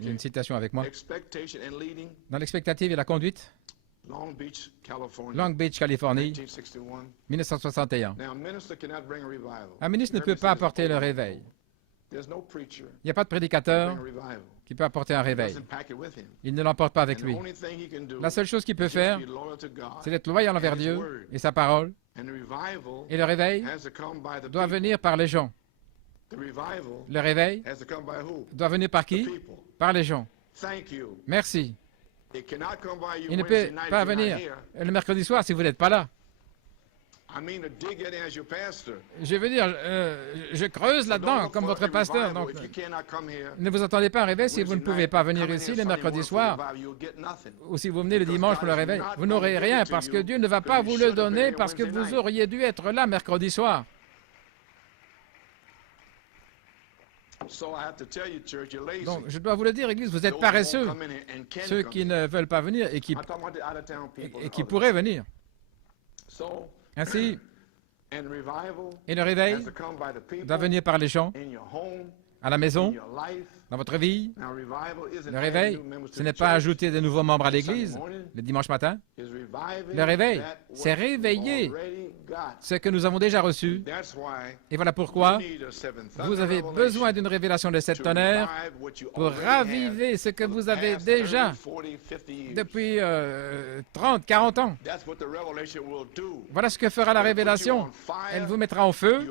J'ai une citation avec moi. Dans l'expectative et la conduite, Long Beach, Californie, 1961. Un ministre ne peut pas apporter le réveil. Il n'y a pas de prédicateur qui peut apporter un réveil. Il ne l'emporte pas avec lui. La seule chose qu'il peut faire, c'est d'être loyal envers Dieu et sa parole. Et le réveil doit venir par les gens. Le réveil doit venir par qui? Par les gens. Merci. Il ne peut pas venir le mercredi soir si vous n'êtes pas là. Je veux dire, je creuse là-dedans comme votre pasteur. Donc, ne vous attendez pas à un réveil si vous ne pouvez pas venir ici le mercredi soir ou si vous venez le dimanche pour le réveil. Vous n'aurez rien parce que Dieu ne va pas vous le donner parce que vous auriez dû être là mercredi soir. Donc, je dois vous le dire, Église, vous êtes paresseux, ceux qui ne veulent pas venir et qui pourraient venir. Ainsi, et le réveil doit venir par les gens, à la maison, dans votre vie. Le réveil, ce n'est pas ajouter de nouveaux membres à l'Église le dimanche matin. Le réveil, c'est réveiller ce que nous avons déjà reçu. Et voilà pourquoi vous avez besoin d'une révélation de 7 tonnerres pour raviver ce que vous avez déjà depuis 30, 40 ans. Voilà ce que fera la révélation. Elle vous mettra en feu.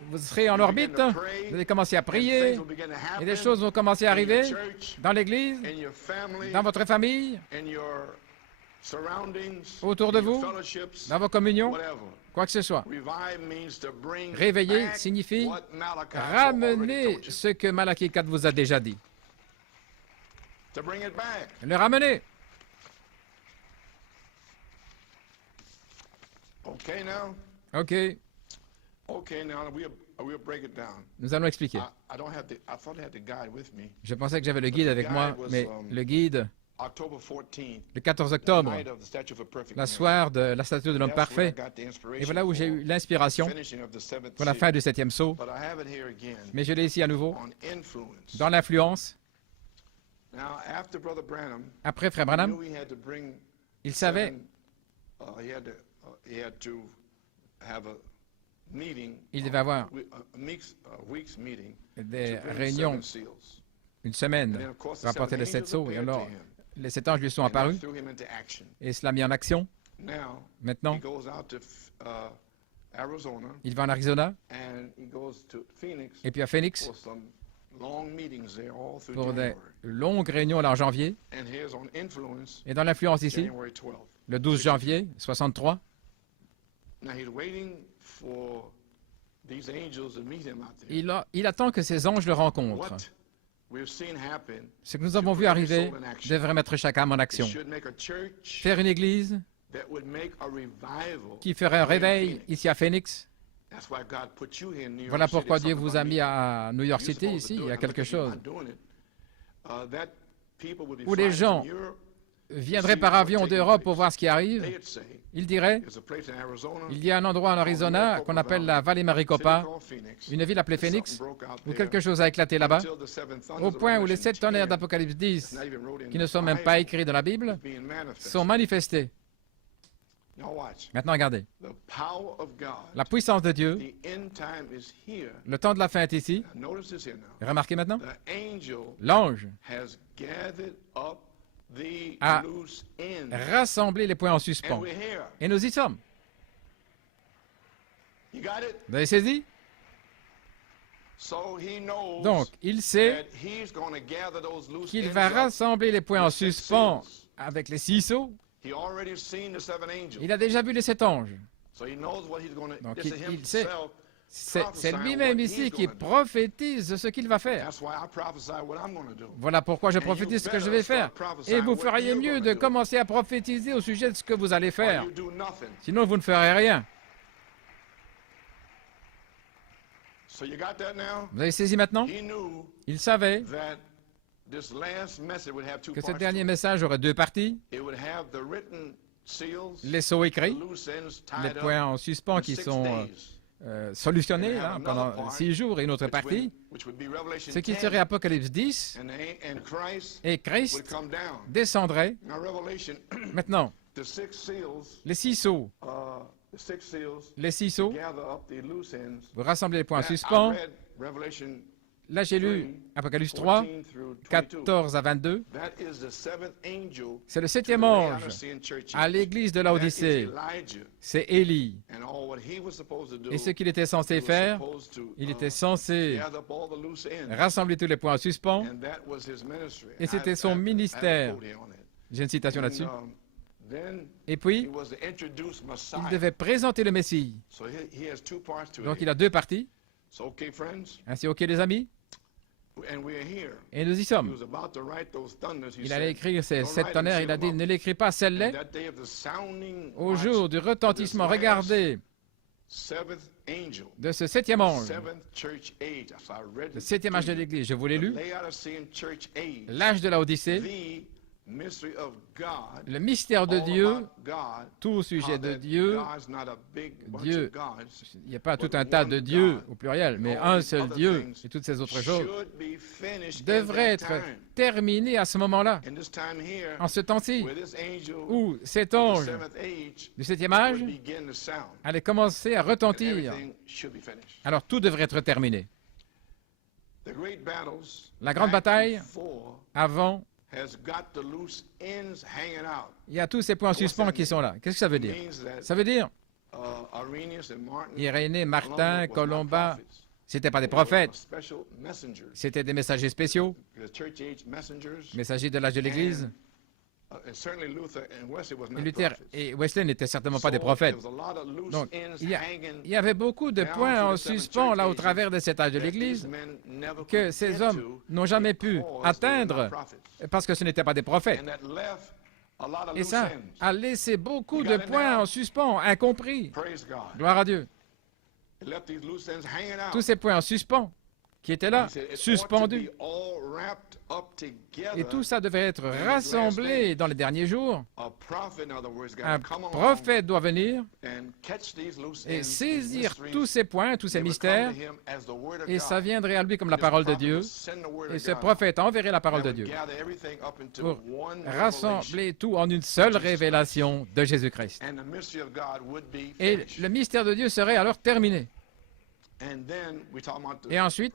Vous serez en orbite, vous allez commencer à prier, et des choses vont commencer à arriver dans l'Église, dans votre famille, autour de vous, dans vos communions, quoi que ce soit. Réveiller signifie ramener ce que Malachie 4 vous a déjà dit. Le ramener. OK. Nous allons expliquer. Je pensais que j'avais le guide avec moi, mais le guide, le 14 octobre, la soirée de la statue de l'homme parfait, et voilà où j'ai eu l'inspiration pour la fin du 7e saut, mais je l'ai ici à nouveau, dans l'influence. Après Frère Branham, il savait il devait avoir des réunions, une semaine, pour apporter les 7 sceaux. Et alors, les 7 anges lui sont apparus et cela mis en action. Maintenant, il va en Arizona et puis à Phoenix pour des longues réunions là en janvier. Et dans l'influence ici, le 12 janvier 63, il attend que ces anges le rencontrent. Ce que nous avons vu arriver devrait mettre chaque âme en action. Faire une église qui ferait un réveil ici à Phoenix. Voilà pourquoi Dieu vous a mis à New York City, ici. Il y a quelque chose où les gens viendraient par avion d'Europe pour voir ce qui arrive. Ils diraient, il y a un endroit en Arizona qu'on appelle la Vallée Maricopa, une ville appelée Phoenix, où quelque chose a éclaté là-bas, au point où les 7 tonnerres d'Apocalypse 10, qui ne sont même pas écrits dans la Bible, sont manifestés. Maintenant, regardez. La puissance de Dieu, le temps de la fin est ici. Remarquez maintenant, l'ange a rassemblé les points en suspens. Et nous y sommes. Vous avez saisi? Donc, il sait qu'il va rassembler les points en suspens avec les 6 sceaux. Il a déjà vu les 7 anges. Donc, il sait. C'est lui-même ici qui prophétise ce qu'il va faire. Voilà pourquoi je prophétise ce que je vais faire. Et vous feriez mieux de commencer à prophétiser au sujet de ce que vous allez faire. Sinon, vous ne ferez rien. Vous avez saisi maintenant? Il savait que ce dernier message aurait 2 parties. Les sceaux écrits, les points en suspens qui sont solutionné là, pendant 6 jours, et une autre partie, ce qui serait Apocalypse 10, et Christ descendrait. Maintenant, les 6 sceaux, vous rassemblez les points en suspens. Là, j'ai lu Apocalypse 3, 14 à 22. C'est le 7e ange à l'église de Laodicée. C'est Élie. Et ce qu'il était censé faire, il était censé rassembler tous les points en suspens. Et c'était son ministère. J'ai une citation là-dessus. Et puis, il devait présenter le Messie. Donc, il a 2 parties. Ainsi, OK, les amis? Et nous y sommes. Il allait écrire ces 7 tonnerres. Il a dit, ne l'écris pas celle-là. Au jour du retentissement, regardez, de ce 7e ange, le 7e âge de l'Église, je vous l'ai lu, l'âge de l'Odyssée, le mystère de Dieu, tout au sujet de Dieu, Dieu, il n'y a pas tout un tas de dieux au pluriel, mais un seul Dieu et toutes ces autres choses, devrait être terminé à ce moment-là, en ce temps-ci, où cet ange du 7e âge allait commencer à retentir. Alors tout devrait être terminé. La grande bataille, avant, il y a tous ces points en suspens qui sont là. Qu'est-ce que ça veut dire? Ça veut dire Irénée, Martin, Colomba, ce n'étaient pas des prophètes, c'était des messagers spéciaux, messagers de l'âge de l'Église. Et Luther et Wesley n'étaient certainement pas des prophètes. Donc, il y avait beaucoup de points en suspens là au travers de cet âge de l'Église que ces hommes n'ont jamais pu atteindre parce que ce n'étaient pas des prophètes. Et ça a laissé beaucoup de points en suspens, incompris. Gloire à Dieu. Tous ces points en suspens qui étaient là, suspendus. Et tout ça devait être rassemblé dans les derniers jours. Un prophète doit venir et saisir tous ces points, tous ces mystères, et ça viendrait à lui comme la parole de Dieu. Et ce prophète enverrait la parole de Dieu pour rassembler tout en une seule révélation de Jésus-Christ. Et le mystère de Dieu serait alors terminé. Et ensuite,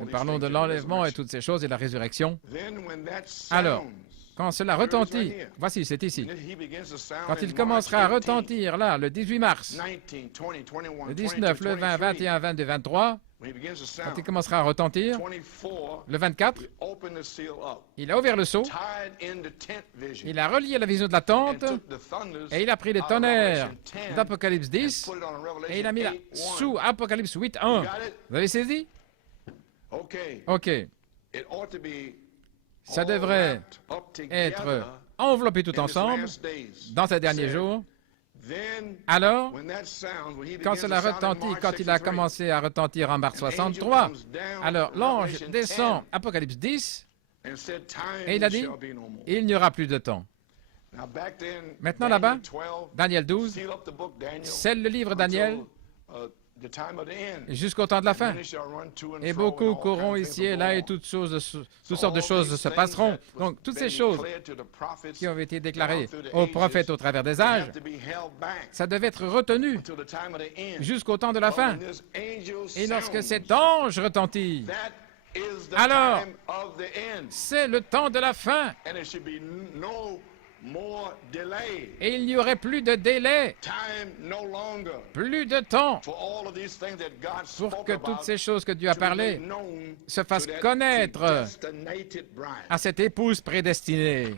nous parlons de l'enlèvement et toutes ces choses et la résurrection. Alors, quand cela retentit, voici, c'est ici. Quand il commencera à retentir, là, le 18 mars, le 19, le 20, 21, 22, 23, quand il commencera à retentir, le 24, il a ouvert le sceau, il a relié la vision de la tente, et il a pris les tonnerres d'Apocalypse 10, et il a mis là sous Apocalypse 8, 1. Vous avez saisi? OK. Ça devrait être enveloppé tout ensemble dans ces derniers jours. Alors, quand cela retentit, quand il a commencé à retentir en mars 63, alors l'ange descend, Apocalypse 10, et il a dit, il n'y aura plus de temps. Maintenant là-bas, Daniel 12, scelle le livre Daniel jusqu'au temps de la fin. Et beaucoup courront ici et là et toutes sortes de choses se passeront. Donc, toutes ces choses qui ont été déclarées aux prophètes au travers des âges, ça devait être retenu jusqu'au temps de la fin. Et lorsque cet ange retentit, alors, c'est le temps de la fin. Et il n'y aurait plus de délai, plus de temps pour que toutes ces choses que Dieu a parlé se fassent connaître à cette épouse prédestinée.